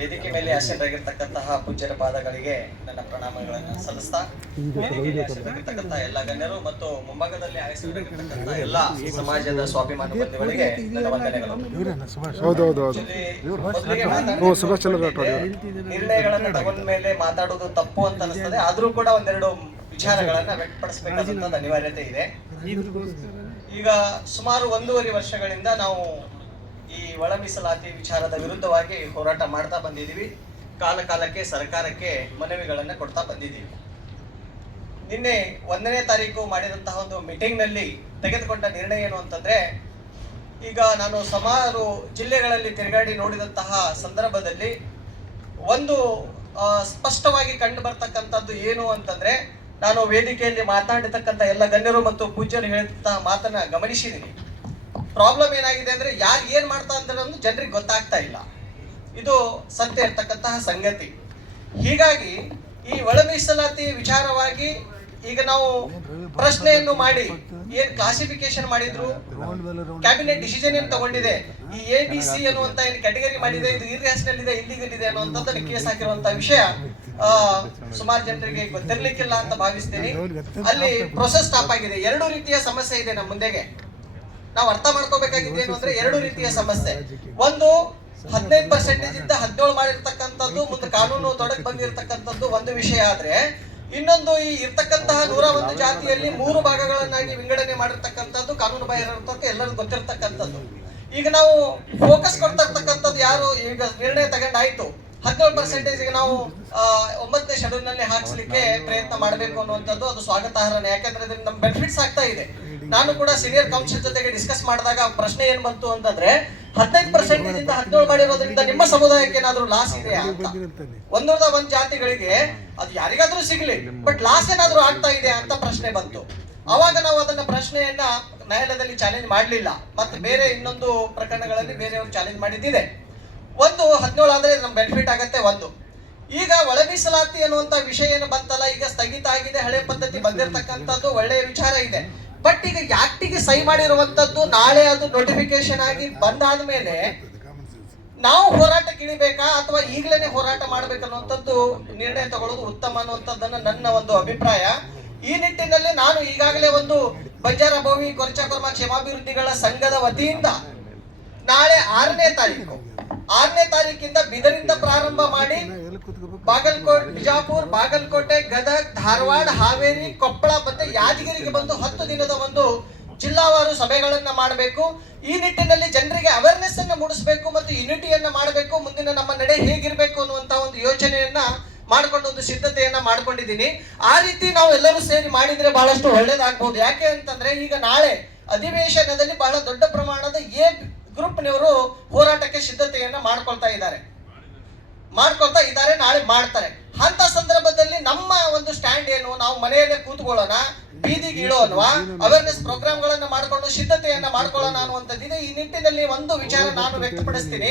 ವೇದಿಕೆ ಮೇಲೆ ಆಸೀನರಾಗಿರ್ತಕ್ಕಂತಹ ಪೂಜ್ಯರ ಪಾದಗಳಿಗೆ ನನ್ನ ಪ್ರಣಾಮಗಳನ್ನು ಸಲ್ಲಿಸ್ತಾ, ವೇದಿಕೆಯಲ್ಲಿ ಆಸೀನರಾಗಿರ್ತಕ್ಕಂತಹ ಎಲ್ಲ ಗಣ್ಯರು ಮತ್ತು ಮುಂಭಾಗದಲ್ಲಿ ಆಸೀನರಾಗಿರ್ತಕ್ಕಂತಹ ಎಲ್ಲ ಸಮಾಜದ ಸ್ವಾಭಿಮಾನ ಬಂಧುಗಳಿಗೆ ನನ್ನ ವಂದನೆಗಳು. ನಿರ್ಣಯಗಳನ್ನು ತಗೊಂಡ ಮೇಲೆ ಮಾತಾಡೋದು ತಪ್ಪು ಅಂತ ಅನಿಸ್ತದೆ, ಆದ್ರೂ ಕೂಡ ಒಂದೆರಡು ವಿಚಾರಗಳನ್ನ ವ್ಯಕ್ತಪಡಿಸಬೇಕಾದಂತ ಅನಿವಾರ್ಯತೆ ಇದೆ. ಈಗ ಸುಮಾರು 1.5 ವರ್ಷಗಳಿಂದ ನಾವು ಈ ಒಳ ಮೀಸಲಾತಿ ವಿಚಾರದ ವಿರುದ್ಧವಾಗಿ ಹೋರಾಟ ಮಾಡ್ತಾ ಬಂದಿದ್ದೀವಿ. ಕಾಲಕ್ಕೆ ಸರ್ಕಾರಕ್ಕೆ ಮನವಿಗಳನ್ನ ಕೊಡ್ತಾ ಬಂದಿದ್ದೀವಿ. ನಿನ್ನೆ 1ನೇ ತಾರೀಕು ಮಾಡಿದಂತಹ ಒಂದು ಮೀಟಿಂಗ್ ನಲ್ಲಿ ತೆಗೆದುಕೊಂಡ ನಿರ್ಣಯ ಏನು ಅಂತಂದ್ರೆ, ಈಗ ನಾನು ಸುಮಾರು ಜಿಲ್ಲೆಗಳಲ್ಲಿ ತಿರುಗಾಡಿ ನೋಡಿದಂತಹ ಸಂದರ್ಭದಲ್ಲಿ ಒಂದು ಸ್ಪಷ್ಟವಾಗಿ ಕಂಡು ಬರ್ತಕ್ಕಂಥದ್ದು ಏನು ಅಂತಂದ್ರೆ, ನಾನು ವೇದಿಕೆಯಲ್ಲಿ ಮಾತನಾಡಿರ್ತಕ್ಕಂಥ ಎಲ್ಲ ಗಣ್ಯರು ಮತ್ತು ಪೂಜ್ಯರು ಹೇಳಿದಂತಹ ಮಾತನ್ನ ಗಮನಿಸಿದ್ದೀನಿ. ಪ್ರಾಬ್ಲಮ್ ಏನಾಗಿದೆ ಅಂದ್ರೆ, ಯಾರು ಏನ್ ಮಾಡ್ತಾ ಅಂದ್ರೆ ಜನರಿಗೆ ಗೊತ್ತಾಗ್ತಾ ಇಲ್ಲ. ಇದು ಸತ್ಯ ಇರ್ತಕ್ಕಂತಹ ಸಂಗತಿ. ಹೀಗಾಗಿ ಈ ಒಳ ಮೀಸಲಾತಿ ವಿಚಾರವಾಗಿ ಈಗ ನಾವು ಪ್ರಶ್ನೆಯನ್ನು ಮಾಡಿ ಏನ್ ಕ್ಲಾಸಿಫಿಕೇಶನ್ ಮಾಡಿದ್ರು, ಕ್ಯಾಬಿನೆಟ್ ಡಿಸಿಷನ್ ಏನ್ ತಗೊಂಡಿದೆ, ಈ ABC ಅನ್ನುವಂತ ಏನ್ ಕ್ಯಾಟಗರಿ ಮಾಡಿದೆ, ಇದು ಇರ್ಯಾಷನಲ್ ಇದೆ, ಇಲ್ಲಿಗಲ್ ಇದೆ ಅನ್ನುವಂಥದ್ದನ್ನ ಕೇಸ್ ಹಾಕಿರುವಂತಹ ವಿಷಯ ಸುಮಾರು ಜನರಿಗೆ ಗೊತ್ತಿರ್ಲಿಕ್ಕಿಲ್ಲ ಅಂತ ಭಾವಿಸ್ತೀನಿ. ಅಲ್ಲಿ ಪ್ರೊಸೆಸ್ ಸ್ಟಾಪ್ ಆಗಿದೆ. 2 ರೀತಿಯ ಸಮಸ್ಯೆ ಇದೆ ನಮ್ಮ ಮುಂದೆಗೆ. ನಾವು ಅರ್ಥ ಮಾಡ್ಕೋಬೇಕಾಗಿದೆ ಏನು ಅಂದ್ರೆ, 2 ರೀತಿಯ ಸಮಸ್ಯೆ. ಒಂದು 15% ಇಂದ 17 ಮಾಡಿರ್ತಕ್ಕಂಥದ್ದು, ಮುಂದೆ ಕಾನೂನು ತೊಡಕ್ ಬಂದಿರತಕ್ಕಂಥದ್ದು ಒಂದು ವಿಷಯ ಆದ್ರೆ, ಇನ್ನೊಂದು ಈ ಇರ್ತಕ್ಕಂತಹ 101 ಜಾತಿಯಲ್ಲಿ 3 ಭಾಗಗಳನ್ನಾಗಿ ವಿಂಗಡಣೆ ಮಾಡಿರ್ತಕ್ಕಂಥದ್ದು ಕಾನೂನು ಬಾಹಿರ ಎಲ್ಲರಿಗೂ ಗೊತ್ತಿರ್ತಕ್ಕಂಥದ್ದು. ಈಗ ನಾವು ಫೋಕಸ್ ಕೊಡ್ತಾ ಇರ್ತಕ್ಕಂಥದ್ದು ಯಾರು, ಈಗ ನಿರ್ಣಯ ತಗೊಂಡಾಯ್ತು 17% ನಾವು 9ನೇ ಶೆಡ್ಯೂಲ್ ನಲ್ಲಿ ಹಾಕ್ಸ್ಲಿಕ್ಕೆ ಪ್ರಯತ್ನ ಮಾಡಬೇಕು ಅನ್ನುವಂಥದ್ದು ಅದು ಸ್ವಾಗತಾರ್ಹನೇ. ಯಾಕಂದ್ರೆ ಇದರಿಂದ ನಮ್ ಬೆನಿಫಿಟ್ಸ್ ಆಗ್ತಾ ಇದೆ. ನಾನು ಕೂಡ ಸೀನಿಯರ್ ಕೌನ್ಸಿಲ್ ಜೊತೆಗೆ ಡಿಸ್ಕಸ್ ಮಾಡಿದಾಗ ಪ್ರಶ್ನೆ ಏನ್ ಬಂತು ಅಂತಂದ್ರೆ, 15% ಇಂದ 17 ಮಾಡಿರೋದ್ರಿಂದ ನಿಮ್ಮ ಸಮುದಾಯಕ್ಕೆ ಏನಾದ್ರೂ ಲಾಸ್ ಇದೆಯಾ ಅಂತ. 101 ಜಾತಿಗಳಿಗೆ ಅದು ಯಾರಿಗಾದ್ರೂ ಸಿಗ್ಲಿ, ಬಟ್ ಲಾಸ್ ಏನಾದ್ರೂ ಆಗ್ತಾ ಇದೆ ಅಂತ ಪ್ರಶ್ನೆ ಬಂತು. ಅವಾಗ ನಾವು ಅದನ್ನ ಪ್ರಶ್ನೆಯನ್ನ ನ್ಯಾಯಾಲಯದಲ್ಲಿ ಚಾಲೆಂಜ್ ಮಾಡ್ಲಿಲ್ಲ. ಮತ್ತೆ ಬೇರೆ ಇನ್ನೊಂದು ಪ್ರಕರಣಗಳಲ್ಲಿ ಬೇರೆಯವರು ಚಾಲೆಂಜ್ ಮಾಡಿದ್ದಿದೆ. 17 ಆದ್ರೆ ನಮ್ ಬೆನಿಫಿಟ್ ಆಗತ್ತೆ. ಈಗ ಒಳ ಮೀಸಲಾತಿ ಅನ್ನುವಂತ ವಿಷಯ ಏನು ಬಂತಲ್ಲ, ಈಗ ಸ್ಥಗಿತ ಆಗಿದೆ. ಹಳೆ ಪದ್ಧತಿ ಬಂದಿರತಕ್ಕಂಥದ್ದು ಒಳ್ಳೆಯ ವಿಚಾರ ಇದೆ. ಬಟ್ ಈಗ ಯಾಕ್ಟಿಗೆ ಸಹಿ ಮಾಡಿರುವಂತದ್ದು ನಾಳೆ ಅದು ನೋಟಿಫಿಕೇಶನ್ ಆಗಿ ಬಂದಾದ ಮೇಲೆ ನಾವು ಹೋರಾಟಕ್ಕೆ ಇಳಿಬೇಕಾ ಅಥವಾ ಈಗಲೇ ಹೋರಾಟ ಮಾಡ್ಬೇಕನ್ನುವಂಥದ್ದು ನಿರ್ಣಯ ತಗೊಳ್ಳೋದು ಉತ್ತಮ ಅನ್ನುವಂಥದ್ದನ್ನ ನನ್ನ ಒಂದು ಅಭಿಪ್ರಾಯ. ಈ ನಿಟ್ಟಿನಲ್ಲಿ ನಾನು ಈಗಾಗಲೇ ಒಂದು ಬಂಜಾರ ಭೂಮಿ ಕೊರ್ಚಾಕೊರ್ಮ ಕ್ಷೇಮಾಭಿವೃದ್ಧಿಗಳ ಸಂಘದ ವತಿಯಿಂದ ನಾಳೆ 6ನೇ ತಾರೀಕಿಂದ ಬೀದರಿಂದ ಪ್ರಾರಂಭ ಮಾಡಿ ಬಿಜಾಪುರ, ಬಾಗಲಕೋಟೆ, ಗದಗ, ಧಾರವಾಡ, ಹಾವೇರಿ, ಕೊಪ್ಪಳ ಮತ್ತೆ ಯಾದಗಿರಿಗೆ ಬಂದು 10 ದಿನದ ಒಂದು ಜಿಲ್ಲಾವಾರು ಸಭೆಗಳನ್ನ ಮಾಡಬೇಕು. ಈ ನಿಟ್ಟಿನಲ್ಲಿ ಜನರಿಗೆ ಅವೇರ್ನೆಸ್ ಅನ್ನ ಮೂಡಿಸಬೇಕು ಮತ್ತು ಯುನಿಟಿಯನ್ನ ಮಾಡಬೇಕು. ಮುಂದಿನ ನಮ್ಮ ನಡೆ ಹೇಗಿರ್ಬೇಕು ಅನ್ನುವಂತ ಒಂದು ಯೋಚನೆಯನ್ನ ಮಾಡ್ಕೊಂಡು ಒಂದು ಸಿದ್ಧತೆಯನ್ನ ಮಾಡ್ಕೊಂಡಿದ್ದೀನಿ. ಆ ರೀತಿ ನಾವು ಎಲ್ಲರೂ ಸೇರಿ ಮಾಡಿದ್ರೆ ಬಹಳಷ್ಟು ಒಳ್ಳೇದಾಗಬಹುದು. ಯಾಕೆ ಅಂತಂದ್ರೆ, ಈಗ ನಾಳೆ ಅಧಿವೇಶನದಲ್ಲಿ ಬಹಳ ದೊಡ್ಡ ಪ್ರಮಾಣದ ಗ್ರೂಪ್ನವರು ಹೋರಾಟಕ್ಕೆ ಸಿದ್ಧತೆಯನ್ನ ಮಾಡ್ಕೊಳ್ತಾ ಇದ್ದಾರೆ, ನಾಳೆ ಮಾಡ್ತಾರೆ. ಅಂತ ಸಂದರ್ಭದಲ್ಲಿ ನಮ್ಮ ಒಂದು ಸ್ಟ್ಯಾಂಡ್ ಏನು, ನಾವು ಮನೆಯಲ್ಲೇ ಕೂತ್ಕೊಳ್ಳೋಣ, ಬೀದಿಗೆ ಇಳೋಲ್ವಾ, ಅವೇರ್ನೆಸ್ ಪ್ರೋಗ್ರಾಮ್ಗಳನ್ನ ಮಾಡ್ಕೊಂಡು ಸಿದ್ಧತೆಯನ್ನ ಮಾಡ್ಕೊಳ್ಳೋಣ ಅನ್ನುವಂಥದ್ದಿದೆ. ಈ ನಿಟ್ಟಿನಲ್ಲಿ ಒಂದು ವಿಚಾರ ನಾನು ವ್ಯಕ್ತಪಡಿಸ್ತೀನಿ.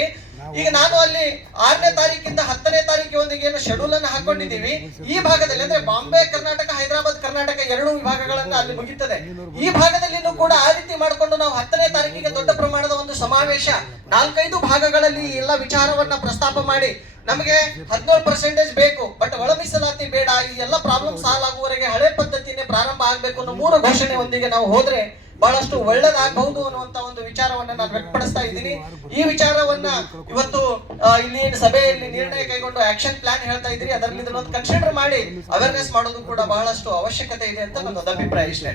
ಈಗ ನಾನು ಅಲ್ಲಿ 6ನೇ ತಾರೀಕಿಂದ 10ನೇ ತಾರೀಕಿಗೆ ಏನು ಶೆಡ್ಯೂಲ್ ಅನ್ನು ಹಾಕೊಂಡಿದ್ದೀವಿ. ಈ ಭಾಗದಲ್ಲಿ ಅಂದ್ರೆ ಬಾಂಬೆ ಕರ್ನಾಟಕ, ಹೈದರಾಬಾದ್ ಕರ್ನಾಟಕ 2 ವಿಭಾಗಗಳನ್ನ ಅಲ್ಲಿ ಮುಗಿತದೆ. ಈ ಭಾಗದಲ್ಲಿನೂ ಕೂಡ ಆ ರೀತಿ ಮಾಡಿಕೊಂಡು ನಾವು 10ನೇ ತಾರೀಕಿಗೆ ದೊಡ್ಡ ಪ್ರಮಾಣದ ಒಂದು ಸಮಾವೇಶ 4-5 ಭಾಗಗಳಲ್ಲಿ ಎಲ್ಲ ವಿಚಾರವನ್ನ ಪ್ರಸ್ತಾಪ ಮಾಡಿ, ನಮಗೆ 17% ಬೇಕು, ಬಟ್ ಒಳ ಮೀಸಲಾತಿ ಬೇಡ, ಈ ಎಲ್ಲ ಪ್ರಾಬ್ಲಮ್ ಸಾಲ್ವ್ ಆಗುವವರೆಗೆ ಹಳೆ ಪದ್ಧತಿನೇ ಪ್ರಾರಂಭ ಆಗ್ಬೇಕು ಅನ್ನೋ 3 ಘೋಷಣೆಯೊಂದಿಗೆ ನಾವು ಹೋದ್ರೆ ಬಹಳಷ್ಟು ಒಳ್ಳೇದಾಗಬಹುದು ಅನ್ನುವಂತ ಒಂದು ವಿಚಾರವನ್ನ ನಾನು ವ್ಯಕ್ತಪಡಿಸ್ತಾ ಇದ್ದೀನಿ. ಈ ವಿಚಾರವನ್ನ ಇವತ್ತು ಇಲ್ಲಿ ಸಭೆಯಲ್ಲಿ ನಿರ್ಣಯ ಕೈಗೊಂಡು ಆಕ್ಷನ್ ಪ್ಲಾನ್ ಹೇಳ್ತಾ ಇದ್ದೀರಿ, ಅದರಲ್ಲಿ ಇದನ್ನೊಂದು ಕನ್ಸಿಡರ್ ಮಾಡಿ ಅವೇರ್ನೆಸ್ ಮಾಡೋದು ಕೂಡ ಬಹಳಷ್ಟು ಅವಶ್ಯಕತೆ ಇದೆ ಅಂತ ನನ್ನ ಅಭಿಪ್ರಾಯ ಇಷ್ಟೇ.